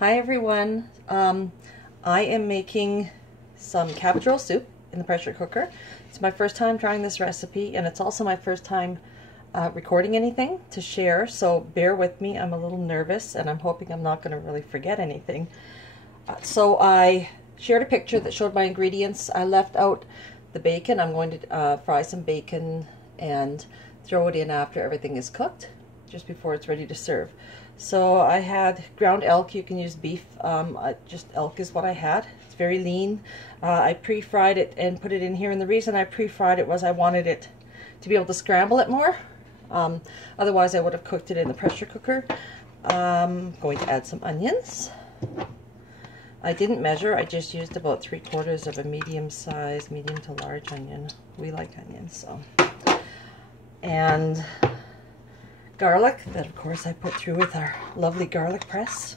Hi everyone. I am making some cabbage roll soup in the pressure cooker. It's my first time trying this recipe, and it's also my first time recording anything to share, so bear with me. I'm a little nervous and I'm hoping I'm not going to really forget anything. So I shared a picture that showed my ingredients. I left out the bacon. I'm going to fry some bacon and throw it in after everything is cooked, just before it's ready to serve. So I had ground elk. You can use beef. Just elk is what I had. It's very lean. I pre-fried it and put it in here, and the reason I pre-fried it was I wanted it to be able to scramble it more. Otherwise I would have cooked it in the pressure cooker. I'm going to add some onions. I didn't measure. I just used about 3/4 of a medium to large onion. We like onions, so. And garlic, that of course I put through with our lovely garlic press.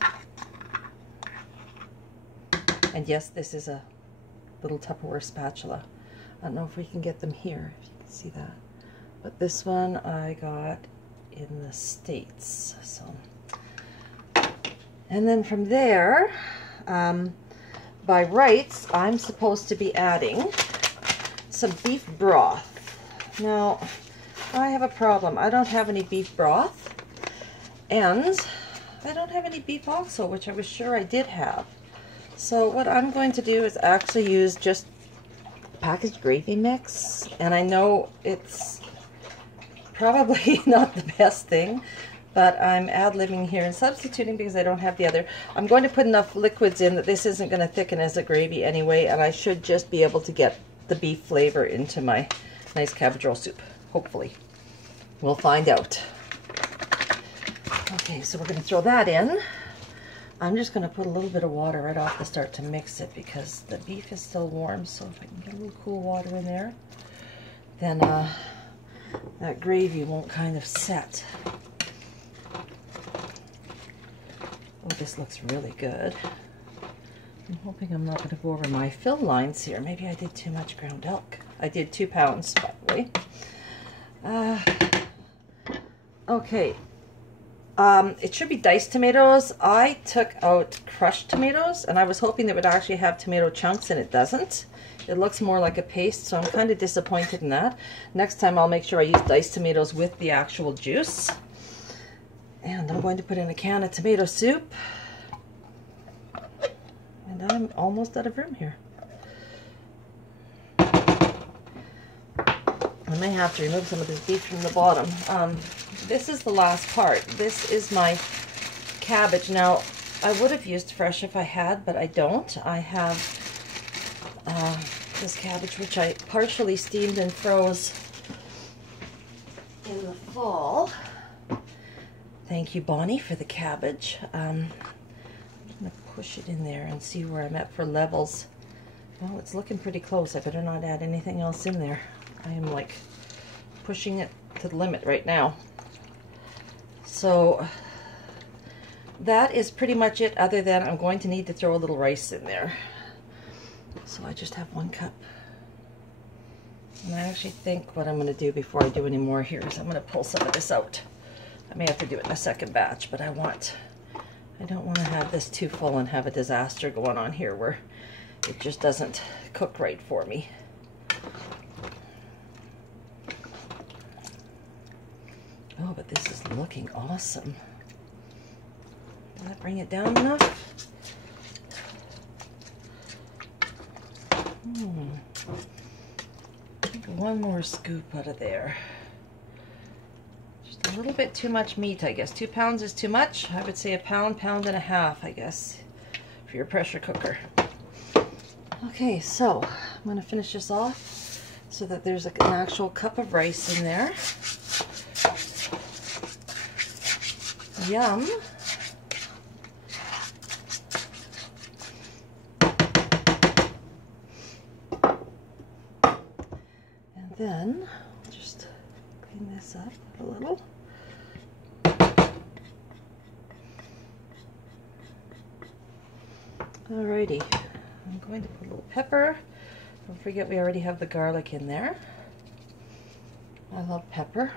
And yes, this is a little Tupperware spatula. I don't know if we can get them here, if you can see that. But this one I got in the States. So, and then from there, by rights, I'm supposed to be adding some beef broth. Now, I have a problem. I don't have any beef broth, and I don't have any beef oxo, which I was sure I did have. So what I'm going to do is actually use just packaged gravy mix, and I know it's probably not the best thing, but I'm ad-libbing here and substituting because I don't have the other. I'm going to put enough liquids in that this isn't going to thicken as a gravy anyway, and I should just be able to get the beef flavor into my nice cabbage roll soup. Hopefully. We'll find out. Okay, so we're going to throw that in. I'm just going to put a little bit of water right off the start to mix it because the beef is still warm, so if I can get a little cool water in there, then that gravy won't kind of set. Oh, this looks really good. I'm hoping I'm not going to go over my fill lines here. Maybe I did too much ground elk. I did 2 pounds, by the way. Okay, it should be diced tomatoes. I took out crushed tomatoes, and I was hoping that it would actually have tomato chunks, and it doesn't. It looks more like a paste, so I'm kind of disappointed in that. Next time I'll make sure I use diced tomatoes with the actual juice. And I'm going to put in a can of tomato soup. And I'm almost out of room here. I may have to remove some of this beef from the bottom. This is the last part. This is my cabbage. Now, I would have used fresh if I had, but I don't. I have this cabbage, which I partially steamed and froze in the fall. Thank you, Bonnie, for the cabbage. I'm going to push it in there and see where I'm at for levels. Well, it's looking pretty close. I better not add anything else in there. I am like pushing it to the limit right now. So that is pretty much it, other than I'm going to need to throw a little rice in there. So I just have 1 cup. And I actually think what I'm going to do before I do any more here is I'm going to pull some of this out. I may have to do it in a second batch, but I don't want to have this too full and have a disaster going on here where it just doesn't cook right for me. Oh, but this is looking awesome. Did that bring it down enough? Take 1 more scoop out of there. Just a little bit too much meat, I guess. 2 pounds is too much. I would say a pound, pound and a half, I guess, for your pressure cooker. Okay, so I'm going to finish this off so that there's an actual cup of rice in there. Yum. And then just clean this up a little. Alrighty, I'm going to put a little pepper. Don't forget we already have the garlic in there. I love pepper.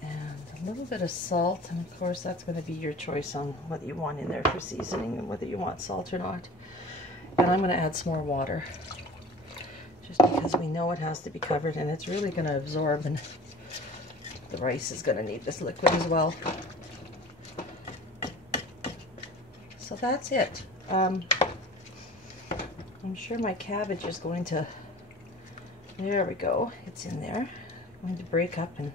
And a little bit of salt, and of course that's going to be your choice on what you want in there for seasoning and whether you want salt or not. And I'm going to add some more water, just because we know it has to be covered, and it's really going to absorb, and the rice is going to need this liquid as well. So that's it. I'm sure my cabbage is going to, there we go, it's in there. Going to break up and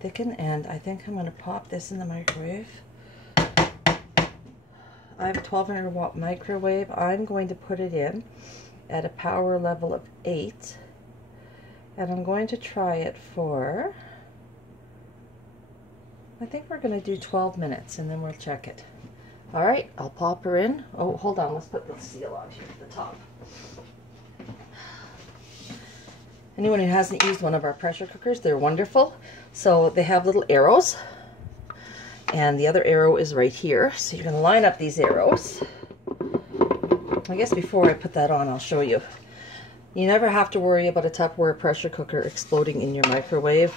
thicken, and I think I'm going to pop this in the microwave. I have a 1200 watt microwave. I'm going to put it in at a power level of 8, and I'm going to try it for, I think we're going to do 12 minutes, and then we'll check it. All right, I'll pop her in. Oh, hold on, let's put the seal on here at the top. Anyone who hasn't used one of our pressure cookers, they're wonderful. So they have little arrows, and the other arrow is right here. So you're going to line up these arrows. I guess before I put that on, I'll show you. You never have to worry about a Tupperware pressure cooker exploding in your microwave.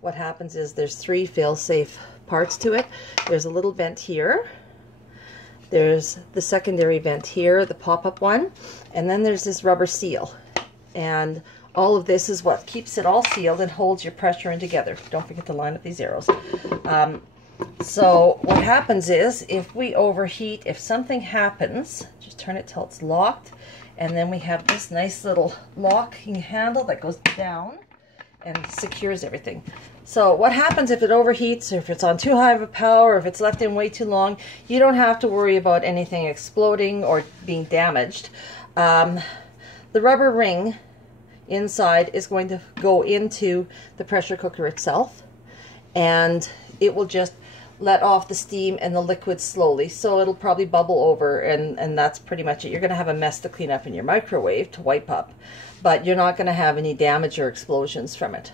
What happens is there's 3 fail-safe parts to it. There's a little vent here. There's the secondary vent here, the pop-up one, and then there's this rubber seal. And all of this is what keeps it all sealed and holds your pressure in together. Don't forget to line up these arrows. So what happens is, if we overheat, if something happens, just turn it till it's locked, and then we have this nice little locking handle that goes down and secures everything. So what happens if it overheats, or if it's on too high of a power, or if it's left in way too long, you don't have to worry about anything exploding or being damaged. The rubber ring inside is going to go into the pressure cooker itself, and it will just let off the steam and the liquid slowly. So it'll probably bubble over, and that's pretty much it. You're going to have a mess to clean up in your microwave to wipe up, but you're not going to have any damage or explosions from it.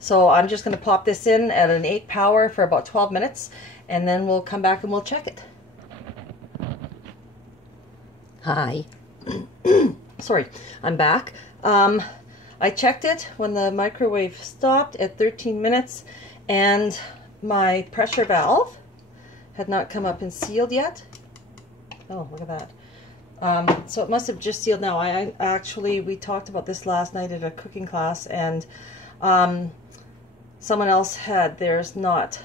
So I'm just going to pop this in at an 8 power for about 12 minutes, and then we'll come back and we'll check it. Hi. Sorry, I'm back. I checked it when the microwave stopped at 13 minutes, and my pressure valve had not come up and sealed yet. Oh, look at that. So it must have just sealed now. We talked about this last night at a cooking class, and someone else had theirs not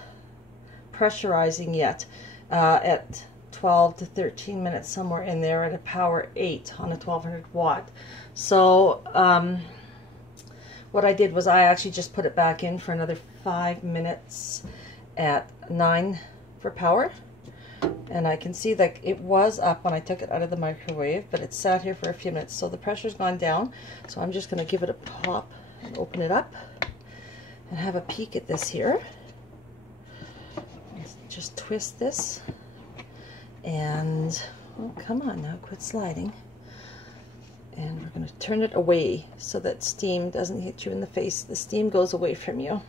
pressurizing yet at 12 to 13 minutes, somewhere in there, at a power 8 on a 1200 watt. So what I did was I actually just put it back in for another 5 minutes at 9 for power, and I can see that it was up when I took it out of the microwave, but it sat here for a few minutes, so the pressure's gone down. So I'm just going to give it a pop and open it up and have a peek at this here. Let's just twist this, and oh, come on now, quit sliding. And we're going to turn it away so that steam doesn't hit you in the face. The steam goes away from you.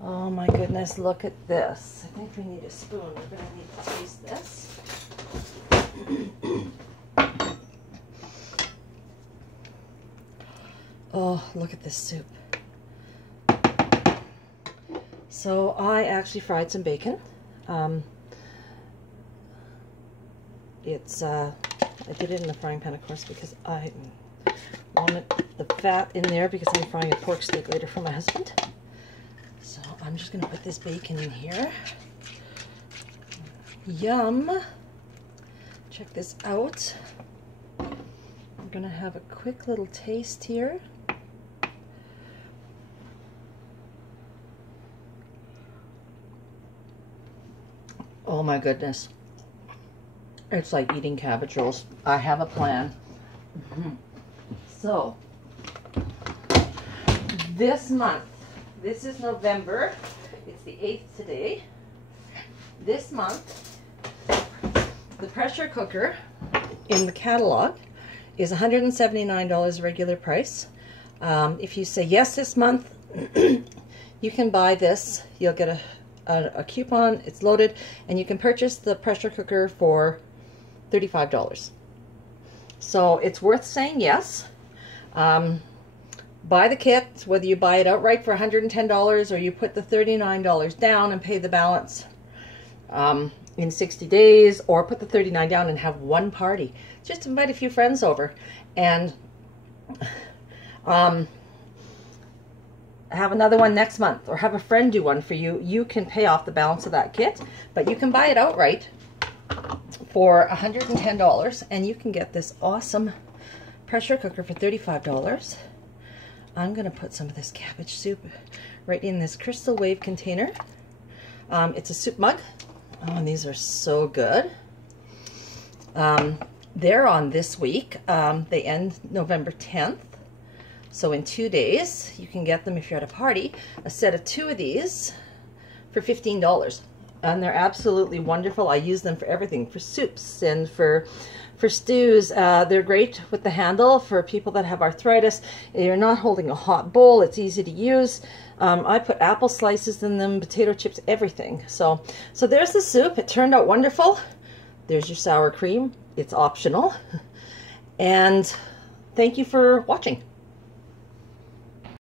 Oh my goodness, look at this. I think we need a spoon. We're going to need to taste this. Oh, look at this soup. So I actually fried some bacon. I did it in the frying pan, of course, because I wanted the fat in there, because I'm frying a pork steak later for my husband. So I'm just going to put this bacon in here. Yum! Check this out. I'm going to have a quick little taste here. Oh my goodness. It's like eating cabbage rolls. I have a plan. So, this month, this is November, it's the 8th today. This month, the pressure cooker in the catalog is $179 regular price. If you say yes this month, you can buy this. You'll get a coupon, it's loaded, and you can purchase the pressure cooker for $35. So it's worth saying yes. buy the kit, whether you buy it outright for $110 or you put the $39 down and pay the balance in 60 days, or put the $39 down and have one party. Just invite a few friends over and have another one next month, or have a friend do one for you. You can pay off the balance of that kit, but you can buy it outright for $110 and you can get this awesome pressure cooker for $35. I'm going to put some of this cabbage soup right in this crystal wave container. It's a soup mug. Oh, and these are so good. They're on this week. They end November 10th. So in 2 days, you can get them if you're at a party, a set of 2 of these for $15. And they're absolutely wonderful. I use them for everything, for soups and for stews. They're great with the handle for people that have arthritis. You're not holding a hot bowl. It's easy to use. I put apple slices in them, potato chips, everything. So there's the soup. It turned out wonderful. There's your sour cream. It's optional. And thank you for watching.